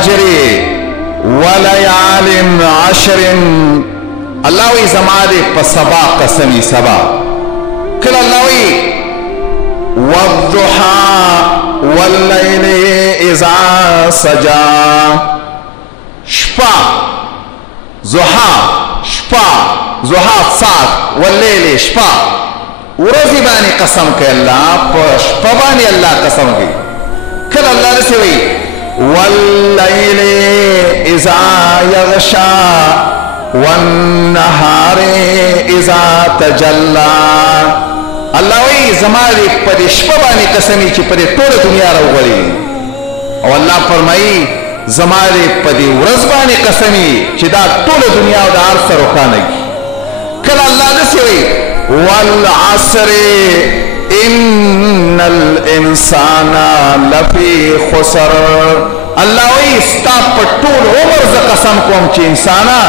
الفجر وليال عشر الله وی زما دې په سبا قسمی سبا کله الله وی والضحى والليل اذا سجى شپه ضحى شپه ضحى ساعت والليل شپه ورځې باندې قسم کوي الله په شپه باندې الله قسم کوي کله الله دې وی والليل اذا يغشى والنهار اذا تجلى الله وی زما دې په دې شپه باندې قسمي چې په دې ټوله دنیا راوغړي او الله فرمایي زما دې په دې ورځ باندې قسمي چې دا ټوله دنیا او د هر څه روښانه کړي کله الله داسې وی والعصر ان الانسان لفی خسر الله وی ستا په ټول عمر زه قسم کوم چې انسانه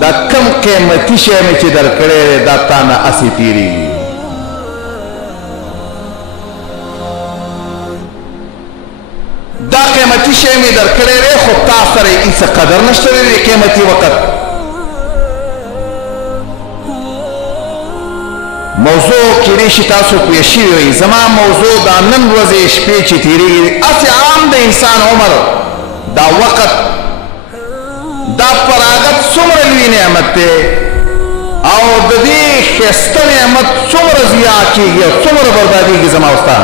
دا کم قیمتي شی مې چې درکړی دا تا نه هسې تېرېږي دا قیمتي شی مې درکړی دی خو تا سره یې هېڅ قدر نشته دی د قیمتي وقت موضوع کېدای شي تاسو پوه شوي وئ زما موضوع دا نن ورځې شپې چې تېرېږي هسې عام د انسان عمر دا وقت دا فراغت څومره لوی نعمت دی او د دې ښایسته نعمت څومره ضیاع کېږي او څومره بربادېږي زما او ستا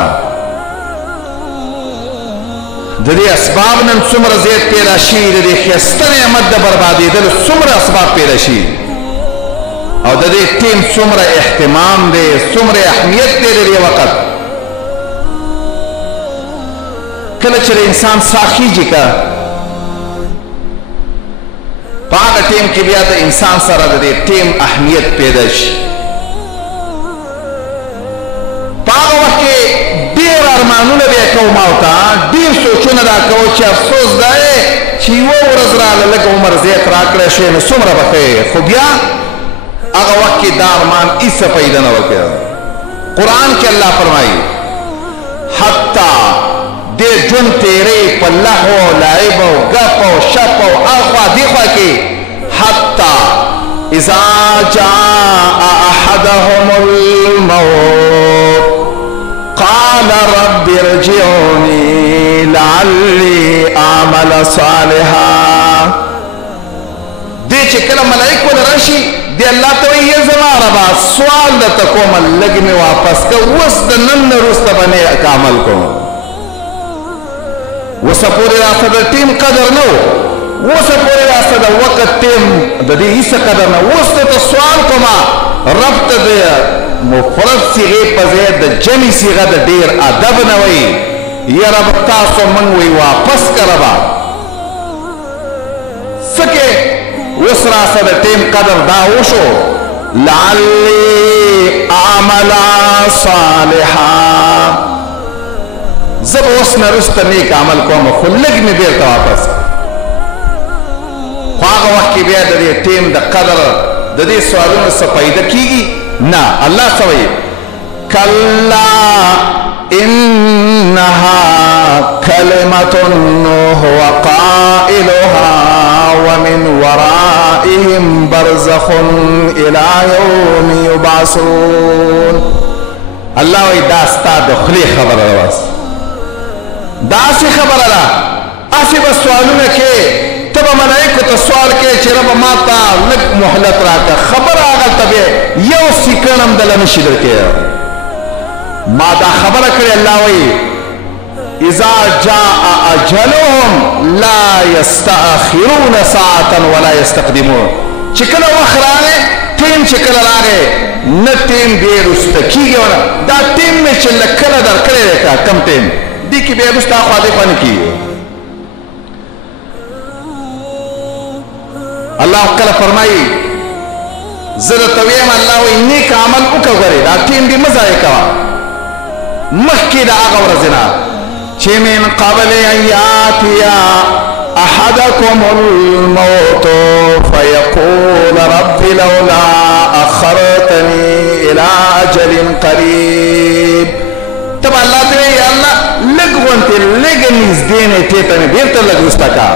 د دې اسباب نن څومره زیات پیدا شي د دې ښایسته نعمت د بربادېدلو څومره اسباب پیدا شي او د دې ټیم څومره اهتمام دی څومره اهمیت دی د دې وخت کله چې د انسان ساه خیږي که په هغه ټیم کې بیا د انسان سره د دې ټیم اهمیت پیدا شي په هغه وخت کې ډېر ارمانونه بیا کوو ما ورته ډېر سوچونه دا کوو چې افسوس دا دی چې یوه ورځ راله لږ عمر زیات راکړی شوی نو څومره به ښه خو بیا هغه وخت کې دا ارمان هېڅ فایده نه ورکوي قرآن کې الله فرمایي حتی دې ژوند تېرې په لهو او لعب او ګپ او شپ او اخوا دېخوا کې حتی اذا جاء احدهم الموت قال رب ارجعوني لعلي اعمل صالحا دې چې کله ملائکه ول راشي دی الله ته وایي زما ربا سوال درته کوم لږ مې واپس که اوس د نن نه وروسته به نیک عمل کوم اوسه پورې راسته د ټیم قدر نه و اوسه پورې راسته د وقت ټیم د دې هېڅ قدر نه اوس درته سوال کومه رب ته د مفرد صیغې په ځای د جمع صیغه د ډېر ادب نه وایي یا رب تاسو موږ وایي واپس که ربا څه کې اوس راسته د ټیم قدر دا وشو لعلی اعمل صالحا زه به اوس نه وروسته نیک عمل کوم خو لږ مې بېرته واپس خو هغه وخت کې بیا د دې ټیم د قدر د دې سوالونو څه فایده کېږي نه الله څه وایي کلا انها کلمة هو قائلها ومن ورائهم برزخ الى يوم يبعثون الله وی دا ستا د خولې خبره ده بس داسې خبره ده هسې به سوالونه کې ته به ملایکو ته سوال کې چې ربه ما ته لږ مهلت راکړه خبره هغلته بیا یو سیکنډ هم دله نشي درکې ما دا خبره کړې الله وی اذا جاء اجلهم لا يستأخرون ساعة ولا يستقدمون چې کله وخت راغی ټیم چې کله راغی نه ټیم بیا وروسته کېږي ونه دا ټیم مې چې لږ کله درکړی دی که کم ټیم دې کې بیا وروسته اخوا دېخوا نه کېږي الله کله فرمایي زه درته ویم الله وایي نیک عمل وکړه ګورې دا ټیم دې مه ضایع کوه مخکې د هغه ورځې نه چې من قبل ان یاتي احدکم الموت فیقول رب لولا اخرتنی الى اجل قریب تب الله ته یا الله لږ غونډې لږ نږدې نیټې ته مې بېرته لږ وروسته کا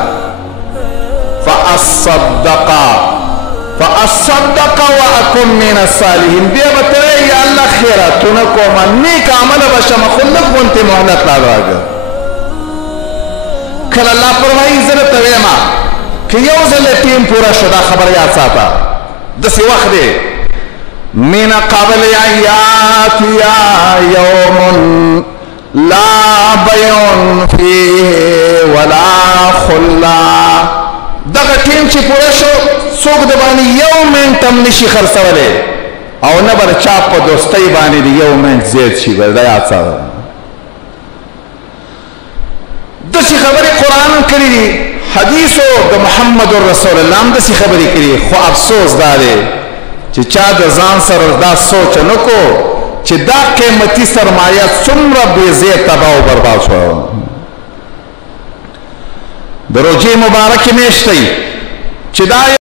فاصدق واكن من الصالحين. بیا به ته یا الله خیراتونه کومه نیک عمله به شمه خو لږ غوندې مهلت راکړه. کله الله فرمایي زه درته ویمه که یو ځل ټیم پوره شو دا خبر یاد ساته داسې وخت دی من قبل ان یاتي یوم لا بیع فیه ولا خلا. دغه ټیم چې پوره شو څوک د باندې یو منټ هم نشي خرڅولی او نه به د چا په دوستۍ باندې د یو منټ زیات شي. به دا یاد ساته داسې خبرې قرآن کړي دي حدیثو د محمد رسول الله هم داسې خبرې کړي. خو افسوس دا دی چې چا د ځان سره دا سوچ نه کو چې دا قیمتي سرمایه څومره بې ځایه تباه او برباد شوه. د روژې مبارکې میاشت دی چې دا